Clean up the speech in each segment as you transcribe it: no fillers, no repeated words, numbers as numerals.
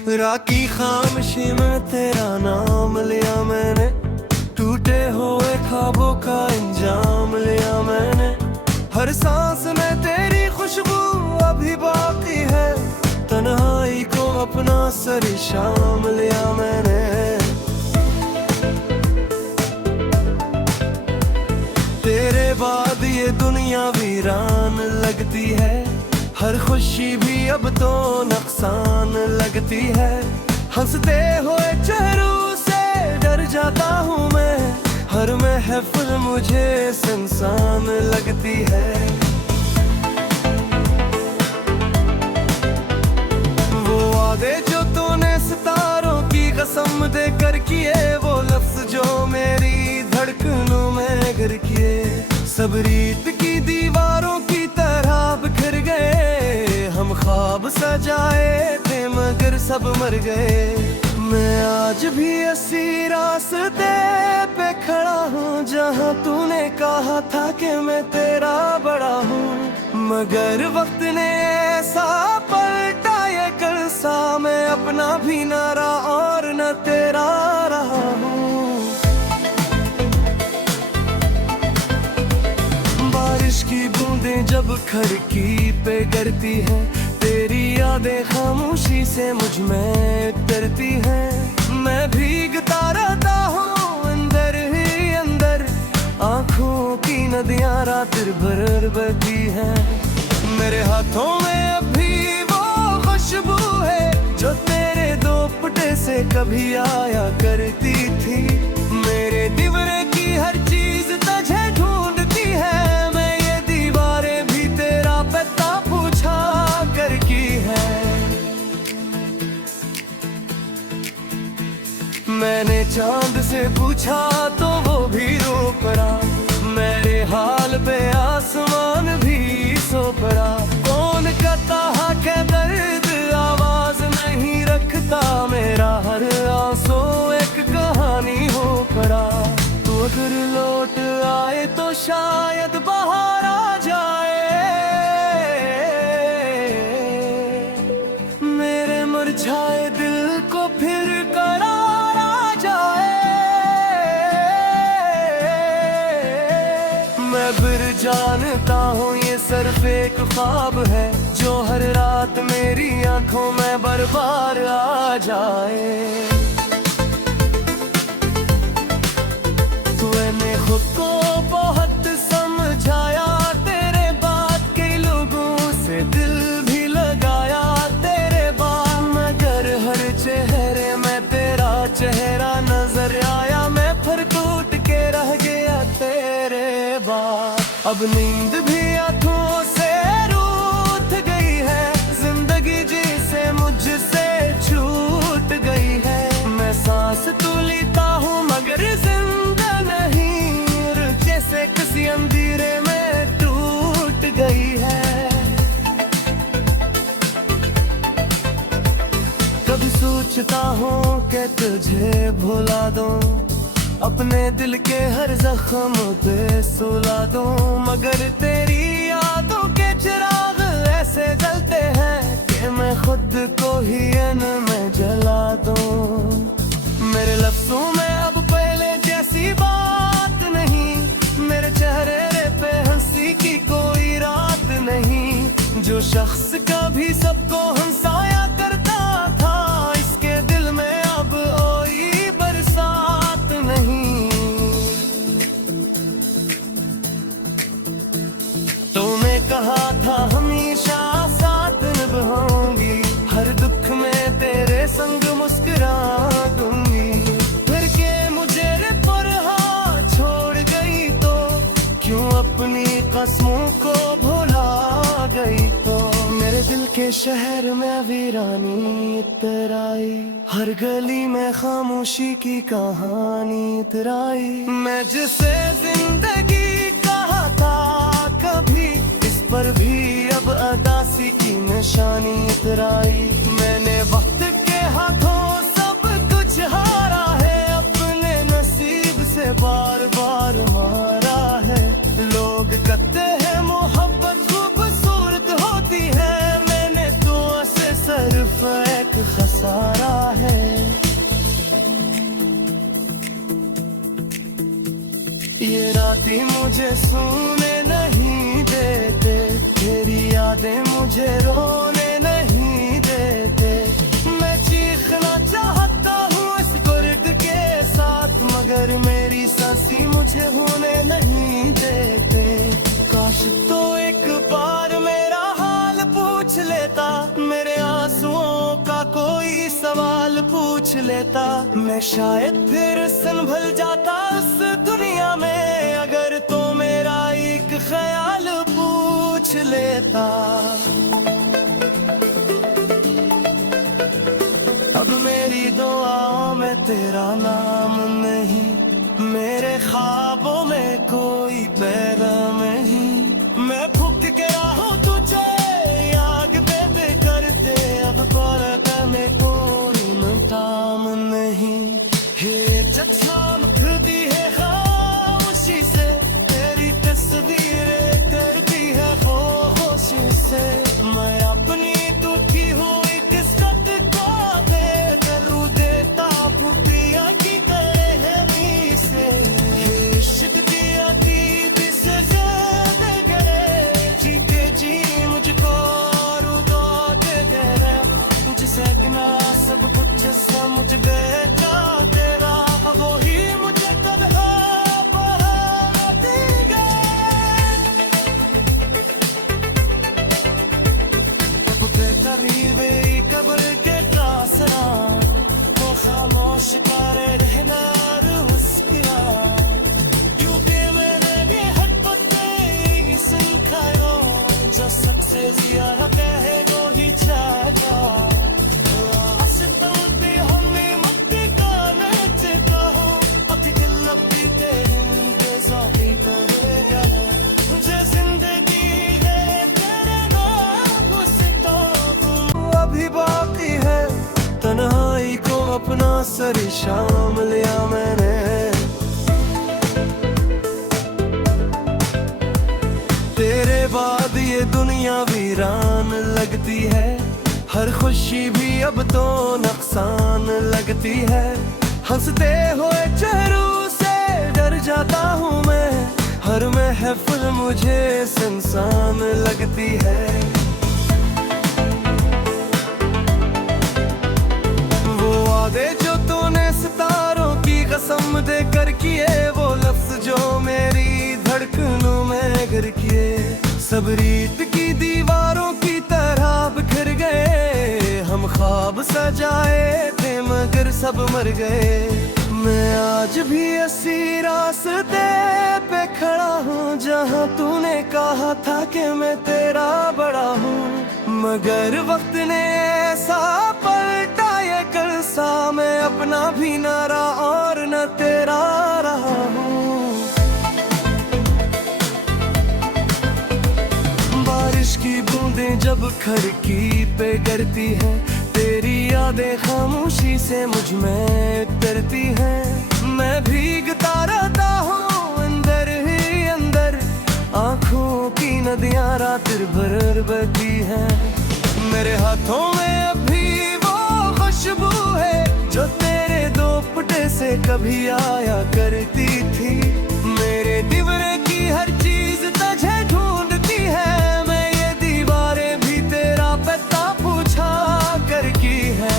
राखी खामोशी में तेरा नाम लिया मैंने, टूटे हुए ख्वाबों का इंजाम लिया मैंने। हर सांस में तेरी खुशबू अभी बाकी है, तन्हाई को अपना सरी शाम लिया मैंने। तेरे बाद ये दुनिया वीरान लगती है, हर खुशी भी अब तो नुकसान लगती है। हंसते हुए चेहरों से डर जाता हूँ मैं, हर महफिल मुझे सुनसान लगती है। वो वादे जो तूने सितारों की कसम देकर किए, वो लफ्ज जो मेरी धड़कनों में गिर किए, सब रीत की दीवारों की तरह बिखर गए। हम ख्वाब सजाए थे मगर सब मर गए। मैं आज भी इसी रास्ते पे खड़ा हूँ, जहाँ तूने कहा था कि मैं तेरा बड़ा हूँ, मगर वक्त ने ऐसा पलटा ये कलसा, मैं अपना भी न रहा और न तेरा रहा हूँ। बारिश की बूंदें जब खिड़की पे गिरती हैं, तेरी यादें खामोशी से मुझ में उतरती हैं। मैं भीगता रहता हूँ अंदर ही अंदर, आँखों की नदियाँ रात भर बहती हैं। मेरे हाथों में अभी वो खुशबू है जो तेरे दोपटे से कभी आया करती थी। मेरे दीवारे की हर चीज तुझे ढूंढती है, मैं ये दीवारें भी तेरा पता पूछा कर की है। मैंने चांद से पूछा तो वो भी रो पड़ा, मेरे हाल पे आसमान भी सो पड़ा। कौन कहता है कि दर्द आवाज नहीं रखता, मेरा हर आंसू एक कहानी हो पड़ा। तू अगर लौट आए तो शायद बाहर आ जाए, मेरे मुरझाए दिल को फिर करार आ जाए। मैं फिर जानता हूँ ये सिर्फ एक ख्वाब है, जो हर रात मेरी आंखों में बार-बार आ जाए। तूने खुद को बहुत समझाया, तेरे बाद कई लोगों से दिल भी लगाया, तेरे बाद मगर हर चेहरे में तेरा चेहरा नजर आया। मैं फिर टूट के रह गया तेरे बाद, अब नींद भी आंखों से रूठ गई है, जिंदगी जिसे मुझसे छूट गई है। मैं सांस तो लेता हूँ मगर जिंदा नहीं, जैसे किसी अंधेरे में टूट गई है। कभी सोचता हूँ कि तुझे भुला दूं, अपने दिल के हर जख्म पे सुला दूं, मगर तेरी यादों के चिराग ऐसे जलते हैं कि मैं खुद को ही इनमें जला दूं। मेरे लफ्जों में अब पहले जैसी बात नहीं, मेरे चेहरे पे हंसी की कोई रात नहीं। जो शख्स कभी सबको हंसाया करता था, इसके दिल में अब कोई बरसात नहीं। तूने कहा था हमेशा साथ निभाऊंगी, हर दुख में तेरे संग मुस्कुरा दूंगी। फिर के मुझे परहा छोड़ गई तो, क्यों अपनी कसमों को भुला गई तो। मेरे दिल के शहर में वीरानी इतराई, हर गली में खामोशी की कहानी इतराई। मैं जिसे जिंदगी कहा था कभी, इस पर भी अब अदासी की निशानी इतराई। मैंने वक्त के हाथों सब कुछ हारा है, अपने नसीब से बार बार मारा है। लोग कहते हैं मोहब्बत खूबसूरत होती है, मैंने तो से सिर्फ एक खसारा मुझे सोने नहीं देते, तेरी यादें मुझे रोने नहीं देते। मैं चीखना चाहता हूँ इस दर्द के साथ, मगर मेरी सांसें मुझे होने नहीं देते। काश तो एक बार मेरा हाल पूछ लेता, मेरे आंसुओं का कोई सवाल पूछ लेता। मैं शायद फिर संभल जाता उस दुनिया में, अगर तो मेरा एक ख्याल पूछ लेता। अब मेरी दुआओं में तेरा नाम नहीं, मेरे ख्वाबों में कोई पैगाम नहीं। मैं फूक के राहों तुझे आग पे करते, अब पर में कोई नाम नहीं। हे जख्म खुदी है खामोशी से, तेरी तस्वीरें करती है खामोश से। मैं अपनी दुखी हुई किस्मत को दे करूँ देता फुटिया की कहे से। इश्क दिया दीप से ज्यादा करे, जीते जी मुझको रुदा दे गए। जिसे इतना सब कुछ समझ बेटा तेरा, वही मुझे कब देगा। कब करीब कब्र के कासरा, वो खामोश करे रहना रुस्किया। क्योंकि मैंने भी हर पत्ते सिखायो, जो सबसे ज्यादा कहे वो ही चाहता। अभी बाकी है तन्हाई को अपना सर शाम लिया मैंने। तेरे बाद ये दुनिया वीरान लगती है, हर खुशी भी अब तो नुकसान लगती है। हंसते हुए चेहरों से डर जाता हूँ मैं, हर महफिल मुझे सुनसान लगती है। वो वादे जो तूने सितारों की कसम देकर किए, वो लफ्ज जो मेरी धड़कनों में गिर किए, सब रीत की दीवारों की तरह बिखर गए। हम ख्वाब सजाए थे मगर सब मर गए। मैं आज भी इसी रास्ते पे खड़ा हूँ, जहाँ तूने कहा था कि मैं तेरा बड़ा हूँ। मगर वक्त ने ऐसा पलटा ये कलसा, मैं अपना भी न रहा और न तेरा रहा हूँ। बारिश की बूंदें जब खिड़की पे गिरती हैं, तेरी यादें खामोशी से मुझ में उतरती हैं। मैं भीगता रहता हूँ अंदर ही अंदर, आँखों की नदियाँ रात भर बहती हैं। मेरे हाथों में अभी वो खुशबू है जो तेरे दोपटे से कभी आया करती थी। मेरे दीवारे की हर चीज तुझे ढूंढती है, मैं ये दीवारें भी तेरा पता पूछा कर की है।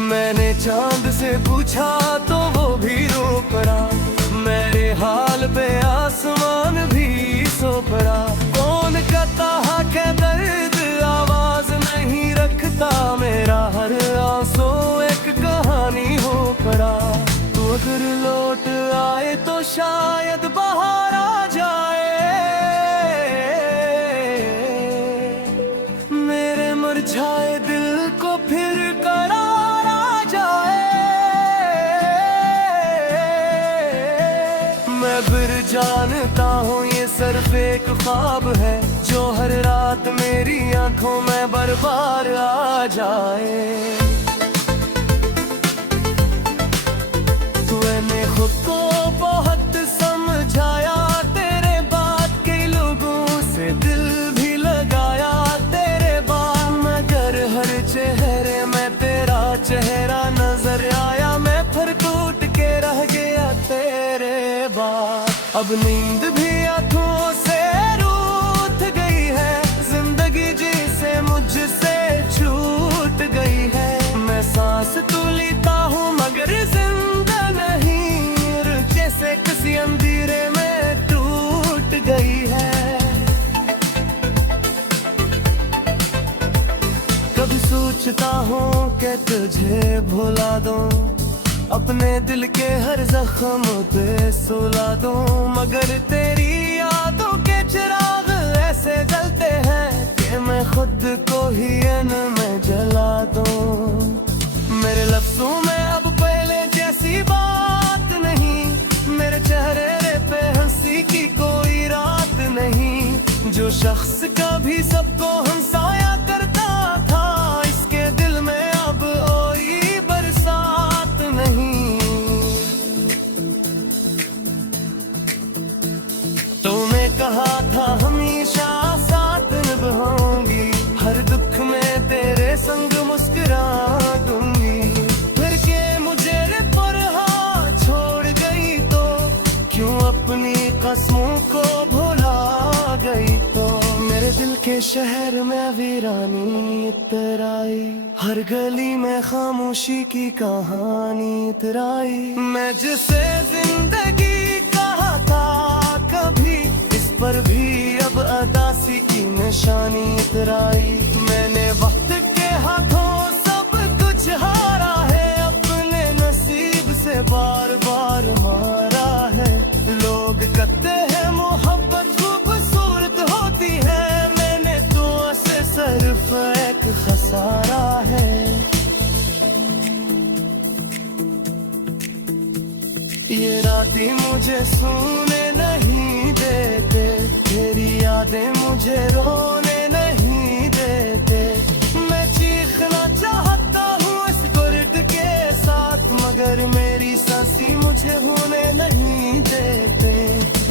मैंने चांद से पूछा तो वो भी रो पड़ा, मेरे हाल पे आसमान भी सो पड़ा। कौन कहता है कि दर्द आवाज नहीं रखता, मेरा हर आंसू एक कहानी हो पड़ा। तू अगर लौट आए तो शायद बाहर आ जाए, मेरे मुरझाए दिल को फिर करार आ जाए। मैं फिर जानता हूँ ये सिर्फ एक ख्वाब है, जो हर रात मेरी आंखों में बार बार आ जाए। तूने खुद को बहुत समझाया, तेरे बात के लोगों से दिल भी लगाया। तेरे बाद मगर हर चेहरे में तेरा चेहरा नजर आया, मैं फिर टूट के रह गया। तेरे बाद। अब नींद भी आंखों से रूठ गई है, जिंदगी जिसे मुझसे छूट गई है। मैं सांस तो लेता हूँ मगर जिंदा नहीं, जैसे किसी अंधेरे में टूट गई है। कभी सोचता हूँ कि तुझे भुला दूं, अपने दिल के हर जख्म पे सुला दूं, मगर तेरी यादों के चिराग ऐसे जलते हैं कि मैं खुद को ही इनमें जला दूं। मेरे लफ्जों में अब पहले जैसी बात नहीं, मेरे चेहरे पे हंसी की कोई रात नहीं। जो शख्स कभी सबको हंसाया करता था, इसके दिल में अब कोई बरसात नहीं। तूने कहा था हमेशा साथ निभाऊंगी, हर दुख में तेरे संग मुस्कुरा दूंगी। फिर के मुझे पर हाथ छोड़ गई तो, क्यों अपनी कसमों को भुला गई तो। मेरे दिल के शहर में वीरानी इतराई, हर गली में खामोशी की कहानी इतराई। मैं जिसे जिंदगी कहा था कभी, इस पर भी अब अदासी की निशानी इतराई। मैंने वक्त के हाथों सब कुछ हारा है, अपने नसीब से बार बार मारा है। लोग कहते हैं मोहब्बत खूबसूरत होती है, मैंने तो से सिर्फ एक खसारा है। ये रातें मुझे सोने नहीं देते, तेरी यादें मुझे रोने नहीं देते। मैं चीखना चाहता हूँ इस दर्द के साथ, मगर मेरी सांसें मुझे होने नहीं देते।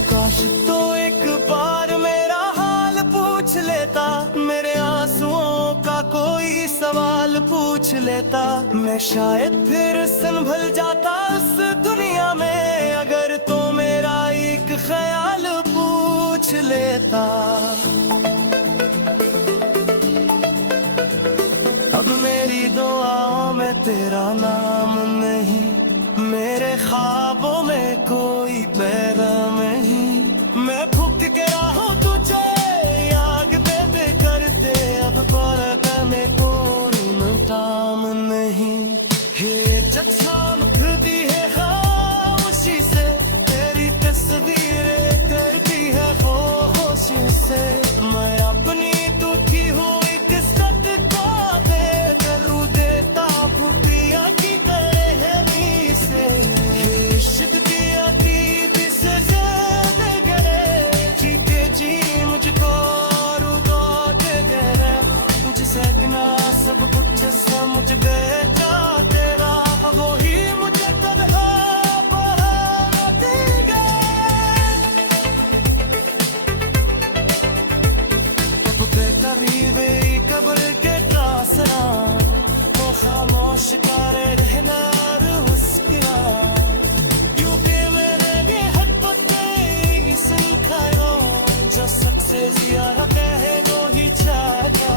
काश तो एक बार मेरा हाल पूछ लेता, मेरे आंसुओं का कोई सवाल पूछ लेता। मैं शायद फिर संभल जाता उस दुनिया में, अगर तो मेरा एक ख्याल पूछ लेता। अब मेरी दुआओं में तेरा नाम नहीं, मेरे ख्वाबों में कोई पैगाम नहीं। मैं फूक के राहों तुझे आग पे भी करते, अब पर में कोई नाम नहीं। हे जब शाम फिरती है खामोशी से, तेरी तस्वीरें करती है होश से। मैं अपनी टूटी हुई किस्मत को करूँ देता फुटिया की तरह से। इश्क दिया दीप से ज्यादा गए, जीते जी मुझको रुदा दे गए। मुझे सकना सब कुछ समझ गए जा तेरा, वही मुझे तन्हा बहा दे गए। अब बेकरीब कब्र के टासना, वो खामोश करे रहना रुस्किया। यूपी मैंने भी हट पत्ते सिखायो, जो सबसे ज्यादा कहे वो ही चाहता।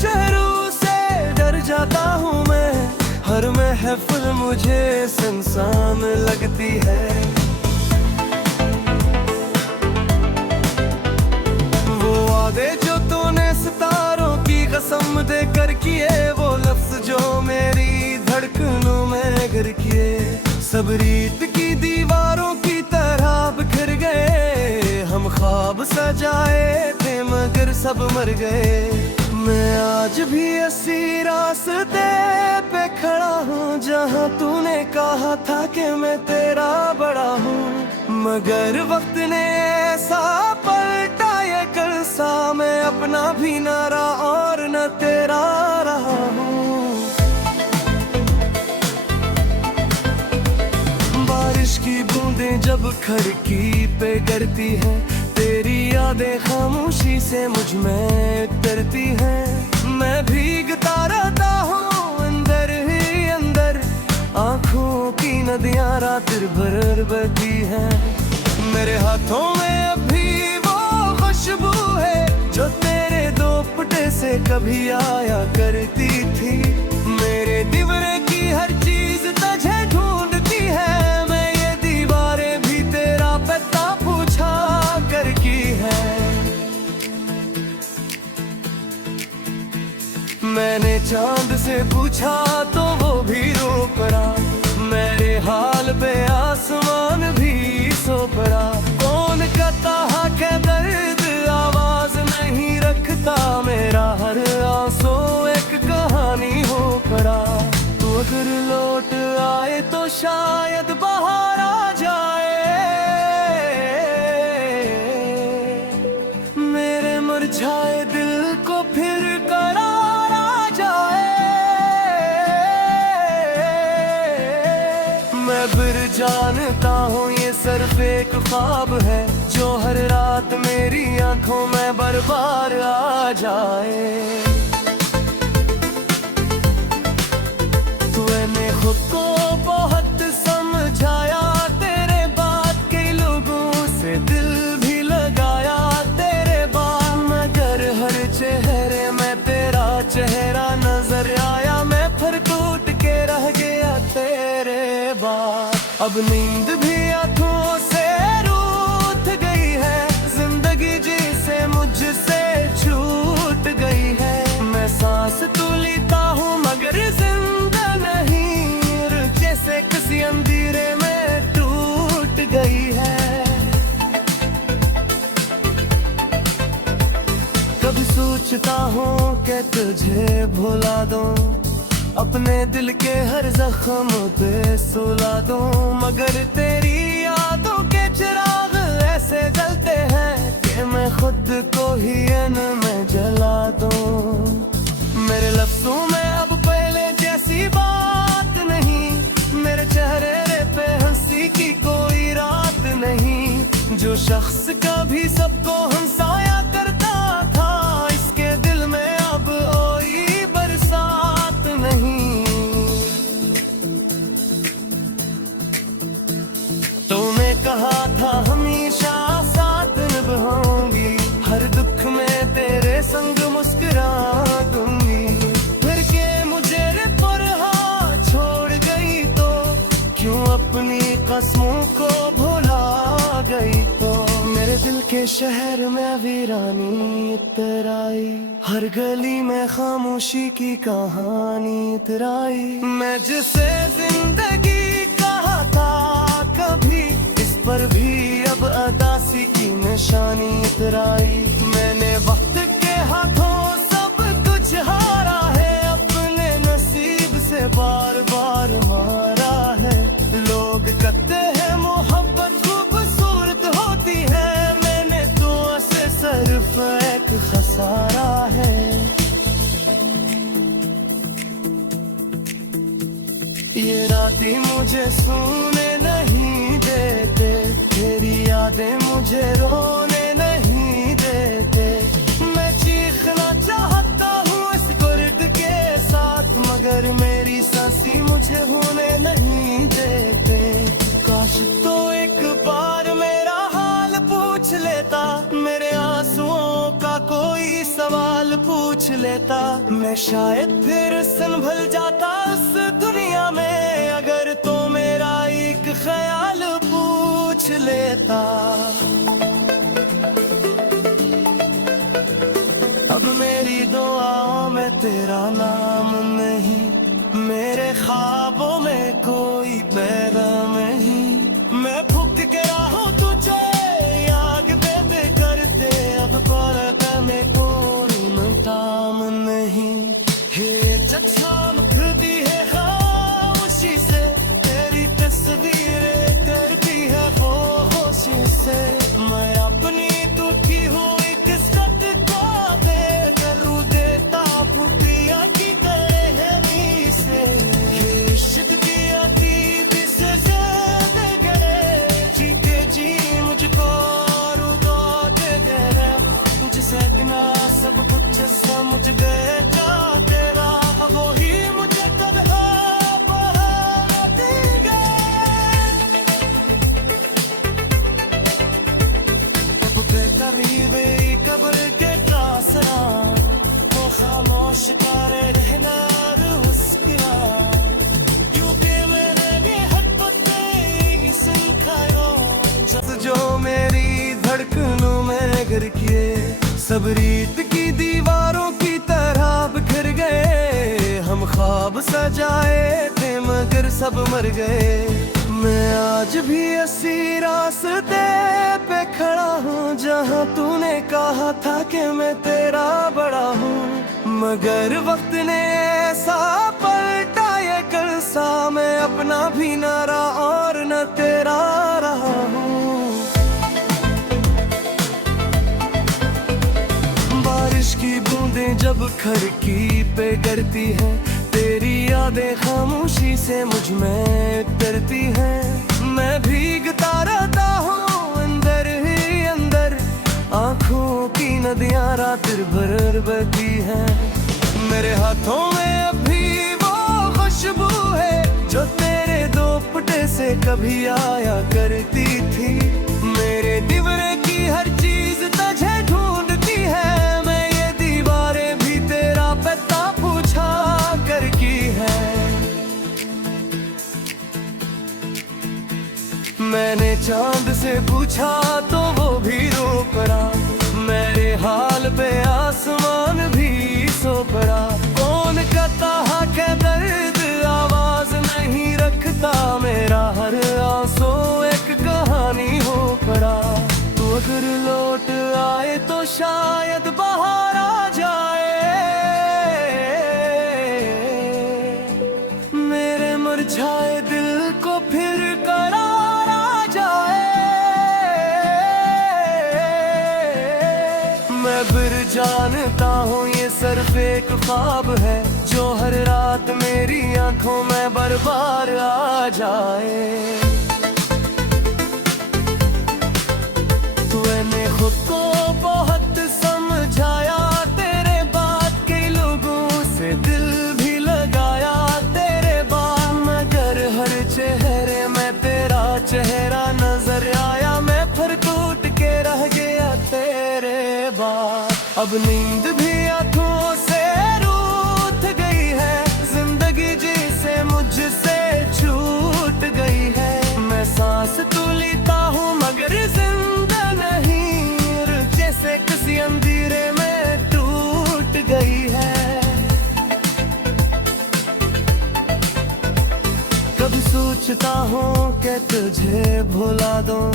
चेहरों से डर जाता हूँ मैं, हर महफिल मुझे सुनसान लगती है। वो वादे जो तूने सितारों की कसम देकर किए, वो लफ्ज जो मेरी धड़कनों में घर किए, सब रीत की दीवारों की तरह बिखर गए। हम ख्वाब सजाए थे मगर सब मर गए। मैं आज भी इसी रास्ते पे खड़ा हूँ, जहाँ तूने कहा था कि मैं तेरा बड़ा हूँ, मगर वक्त ने ऐसा पलटा ये कलसा, मैं अपना भी न रहा और न तेरा रहा हूँ। बारिश की बूंदें जब खिड़की पे गिरती हैं, तेरी यादें खामोशी से मुझ में उतरती हैं। मैं भीगता रहा नदियां रात भर बहती हैं। मेरे हाथों में अभी वो खुशबू है जो तेरे दोपटे से कभी आया करती थी। मेरे दीवारे की हर चीज तुझे ढूंढती है, मैं ये दीवारें भी तेरा पता पूछा कर की है। मैंने चांद से पूछा तो वो भी रो पड़ा, मेरे हाल पे आसमान भी सो पड़ा। कौन कहता है कि दर्द आवाज नहीं रखता, मेरा हर आंसू एक कहानी हो पड़ा। तू अगर लौट आए तो शायद बाहर आ जाए, मेरे मुरझाए दिल को फिर करार आ जाए। मैं फिर जानता हूँ ये सिर्फ एक ख्वाब है जो हर रात मेरी आंखों में बार-बार आ जाए। तूने खुद को बहुत समझाया, तेरे बाद कई लोगों से दिल भी लगाया तेरे बाद, मगर हर चेहरे में तेरा चेहरा नजर आया। मैं फिर टूट के रह गया तेरे बाद। अब नींद भी आंखों से रूठ गई है, जिंदगी जिसे मुझसे छूट गई है। मैं सांस तो लेता हूँ मगर जिंदा नहीं, जैसे किसी अंधेरे में टूट गई है। कभी सोचता हूँ कि तुझे भुला दूं, अपने दिल के हर जख्म पे सुला दूं, मगर तेरी यादों के चिराग ऐसे जलते हैं कि मैं खुद को ही इनमें जला दूं। मेरे लफ्जों में अब पहले जैसी बात नहीं, मेरे चेहरे पे हंसी की कोई रात नहीं। जो शख्स कभी सबको हंसाया करता था, इसके दिल में अब कोई बरसात नहीं। तूने कहा था हमेशा साथ निभाऊंगी, हर दुख में तेरे संग मुस्कुरा दूंगी। फिर के मुझे परहा छोड़ गई तो क्यों अपनी कसमों को भुला गई तो। मेरे दिल के शहर में वीरानी इतराई, हर गली में खामोशी की कहानी इतराई। मैं जिसे जिंदगी कहा था कभी, इस पर भी अब अदासी की निशानी इतराई। मैंने वक्त के हाथों सब कुछ हारा है, अपने नसीब से बार बार मारा है। लोग कहते हैं मोहब्बत खूबसूरत होती है, मैंने तो से सिर्फ एक खसारा है। ये रातें मुझे सोने नहीं देते, तेरी यादें मुझे रोने नहीं देते। मैं चीखना चाहता हूँ इस दर्द के साथ, मगर मेरी सांसें मुझे होने नहीं देते। काश तो एक बार मेरा हाल पूछ लेता, मेरे आंसुओं का कोई सवाल पूछ लेता। मैं शायद फिर संभल जाता उस दुनिया में, अगर तो मेरा एक ख्याल पूछ लेता। अब मेरी दुआओं में तेरा नाम नहीं, मेरे ख्वाबों में कोई पैगाम नहीं। मैं फूक के राहों तुझे आग बेद करते, अब पर में कोई मुकाम नहीं। हे जख्म खुदी है खामोशी से, तेरी तस्वीरें करती है वो होशी से। मैं अपनी दुखी हुई किस्मत को बेकर रू देता, फुटिया की करे हमी से। इश्क की अतीब से ज़्यादा गए, जीते जी मुझको रुदा दे गए। मुझसे इतना सब कुछ समझ गए क्या तेरा, वो ही सब रीत की दीवारों की तरह बिखर गए। हम ख्वाब सजाए थे मगर सब मर गए। मैं आज भी इसी रास्ते पे खड़ा हूँ जहाँ तूने कहा था कि मैं तेरा बड़ा हूँ। मगर वक्त ने ऐसा पलटा ये कलसा, मैं अपना भी न रहा और न तेरा रहा हूँ। बारिश की बूंदें जब खिड़की पे गिरती हैं, तेरी यादें खामोशी से मुझ में उतरती हैं। मैं भीगता रहता हूँ अंदर ही अंदर, आँखों की नदियाँ रात भर बहती हैं। मेरे हाथों में अभी वो खुशबू है जो तेरे दोपटे से कभी आया करती थी। मेरे दीवारे की हर चीज तुझे ढूंढती है, मैं ये दीवारें भी तेरा पता पूछा कर की है। मैंने चांद से पूछा तो वो भी रो पड़ा, मेरे हाल पे आसमान भी सो पड़ा। कौन कहता है कि दर्द आवाज नहीं रखता, मेरा हर आंसू एक कहानी हो पड़ा। तू अगर लौट आए तो शायद बाहर आ जाए, मेरे मुरझाए दिल को फिर करार आ जाए। मैं फिर जानता हूँ ये सिर्फ एक ख्वाब है जो हर रात मेरी आंखों में बार बार आ जाए। तूने खुद को बहुत समझाया, तेरे बात के लोगों से दिल भी लगाया तेरे बाद, मगर हर चेहरे में तेरा चेहरा नजर आया। मैं फिर टूट के रह गया तेरे बाद। अब नींद भी आंखों से रूठ गई है, जिंदगी जिसे मुझसे छूट गई है। मैं सांस तो लेता हूँ मगर जिंदा नहीं, और जैसे किसी अंधेरे में टूट गई है। कभी सोचता हूँ कि तुझे भुला दूं,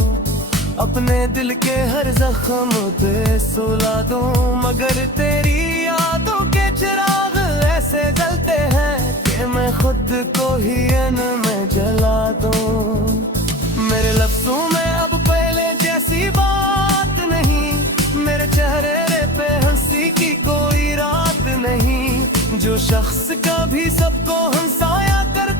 अपने दिल के हर जख्म पे सुला दूं, मगर तेरी यादों के चिराग ऐसे जलते हैं कि मैं खुद को ही इनमें जला दूं। मेरे लफ्जों में अब पहले जैसी बात नहीं, मेरे चेहरे पे हंसी की कोई रात नहीं। जो शख्स कभी सबको हंसाया कर